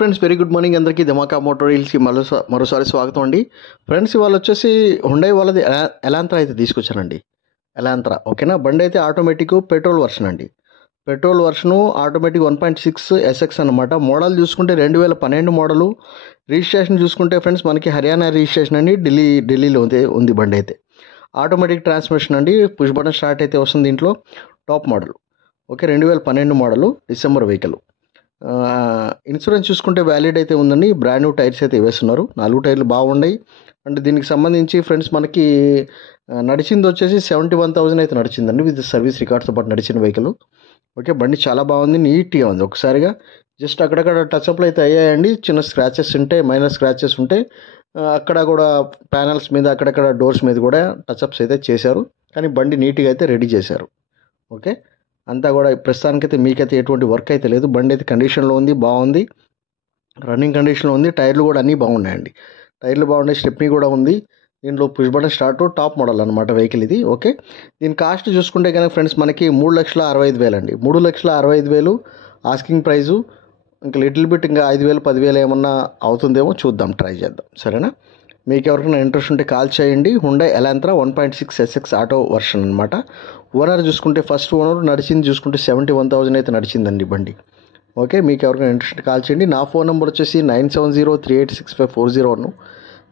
Friends, very good morning అందరికీ. ధమాకా motor రీల్స్కి మరోసారి స్వాగతం అండి. ఫ్రెండ్స్, ఇవాళ వచ్చేసి హుండై వాళ్ళది ఎలాంత్రా అయితే తీసుకొచ్చానండి. ఎలాంత్రా ఓకేనా. బండి అయితే ఆటోమేటిక్ పెట్రోల్ వర్షన్ అండి. పెట్రోల్ వర్షను ఆటోమేటిక్ 1.6 ఎస్ఎక్స్ అనమాట. మోడల్ చూసుకుంటే 2012 మోడలు. రిజిస్ట్రేషన్ చూసుకుంటే ఫ్రెండ్స్ మనకి హర్యానా రిజిస్ట్రేషన్ అండి. ఢిల్లీలో ఉంది బండి అయితే. ఆటోమేటిక్ ట్రాన్స్మిషన్ అండి. పుష్ బటన్ స్టార్ట్ అయితే వస్తుంది. దీంట్లో top model. Okay, 2012 model, December vehicle. Insurance చూసుకుంటే వ్యాలిడ్ అయితే ఉందండి. బ్రాండ్ న్యూ టైర్స్ అయితే వేస్తున్నారు. 4 టైర్లు బాగున్నాయి. అంటే దీనికి సంబంధించి ఫ్రెండ్స్ మనకి నడిచింది వచ్చేసి 71,000 అయితే నడిచిందండి, విత్ సర్వీస్ రికార్డ్స్తో పాటు నడిచిన వెహికల్. ఓకే, బండి చాలా బాగుంది, నీట్గా ఉంది. ఒకసారిగా జస్ట్ అక్కడక్కడ టచ్అప్లు అయితే అయ్యాయండి. చిన్న స్క్రాచెస్ ఉంటాయి, మైనర్ స్క్రాచెస్ ఉంటాయి. అక్కడ కూడా ప్యానల్స్ మీద, అక్కడక్కడ డోర్స్ మీద కూడా టచ్అప్స్ అయితే చేశారు. కానీ బండి నీట్గా అయితే రెడీ చేశారు. ఓకే, అంతా కూడా ప్రస్తుతానికైతే మీకైతే ఎటువంటి వర్క్ అయితే లేదు. బండి అయితే కండిషన్లో ఉంది, బాగుంది, రన్నింగ్ కండిషన్లో ఉంది. టైర్లు కూడా అన్నీ బాగున్నాయండి. టైర్లు బాగున్నాయి, స్టెప్నీ కూడా ఉంది. దీంట్లో push button start, top model అనమాట వెహికల్ ఇది. ఓకే, దీని కాస్ట్ చూసుకుంటే కనుక ఫ్రెండ్స్ మనకి 3,65,000 అండి. 3,65,000 ఆస్కింగ్ ప్రైజు. ఇంకా లిటిల్ బిట్ ఇంకా 5,000 10,000 ఏమన్నా అవుతుందేమో చూద్దాం, ట్రై చేద్దాం. సరేనా. మీకు ఎవరికైనా ఇంట్రెస్ట్ ఉంటే కాల్ చేయండి. హుండై ఎలాంత్రా 1.6 ఎస్ఎక్స్ ఆటో వర్షన్ అనమాట. ఓనర్ చూసుకుంటే ఫస్ట్ ఓనర్ నడిచింది చూసుకుంటే 71,000 అయితే నడిచిందండి బండి. ఓకే, మీకు ఎవరికైనా ఇంట్రెస్ట్ కాల్ చేయండి. నా ఫోన్ నెంబర్ వచ్చేసి 9703865401.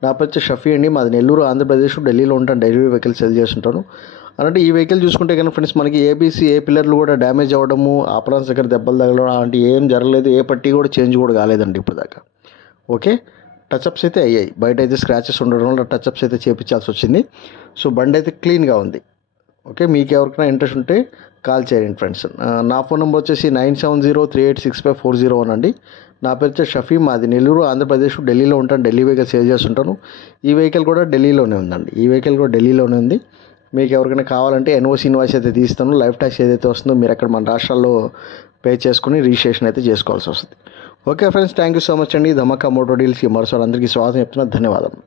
నా పేరు వచ్చి షఫీ అండి. మాది నెల్లూరు, ఆంధ్రప్రదేశ్. ఢిల్లీలో ఉంటాను, డైలీ వెహికల్ సెల్ చేస్తుంటాను. అంటే ఈ వెహికల్ చూసుకుంటే కనుక ఫ్రెండ్స్ మనకి ఏబీసీ ఏ పిల్లర్లు కూడా డ్యామేజ్ అవ్వడము, ఆపరాన్స్ దగ్గర దెబ్బలు తగలడం అలాంటి ఏం జరగలేదు. ఏ పట్టీ కూడా చేంజ్ కూడా కాలేదండి ఇప్పుడు దాకా. ఓకే, టచ్అప్స్ అయితే అయ్యాయి. బయట అయితే స్క్రాచెస్ ఉండడం వల్ల టచ్అప్స్ అయితే చేయించాల్సి వచ్చింది. సో బండి అయితే క్లీన్గా ఉంది. ఓకే, మీకు ఎవరికైనా ఇంట్రెస్ట్ ఉంటే కాల్ చేయండి ఫ్రెండ్స్. నా ఫోన్ నెంబర్ వచ్చేసి 9703865401 అండి. నా పేరు వచ్చి షఫీ. మాది నెల్లూరు, ఆంధ్రప్రదేశ్. ఢిల్లీలో ఉంటాను, ఢిల్లీ వెహికల్ సేల్ చేస్తుంటాను. ఈ వెహికల్ కూడా ఢిల్లీలోనే ఉందండి. ఈ వెహికల్ కూడా ఢిల్లీలోనే ఉంది. మీకు ఎవరికైనా కావాలంటే ఎన్ఓసి ఇన్వాయిస్ అయితే తీస్తాను. లైఫ్ ట్యాక్స్ ఏదైతే వస్తుందో మీరు అక్కడ మన రాష్ట్రాల్లో పే చేసుకుని రిజిస్ట్రేషన్ అయితే చేసుకోవాల్సి వస్తుంది. Okay friends, thank you so much అండి. ధమాకా మోటార్ డీల్స్కి మరోసారి అందరికీ స్వాగతం చెప్తున్నా. ధన్యవాదాలు.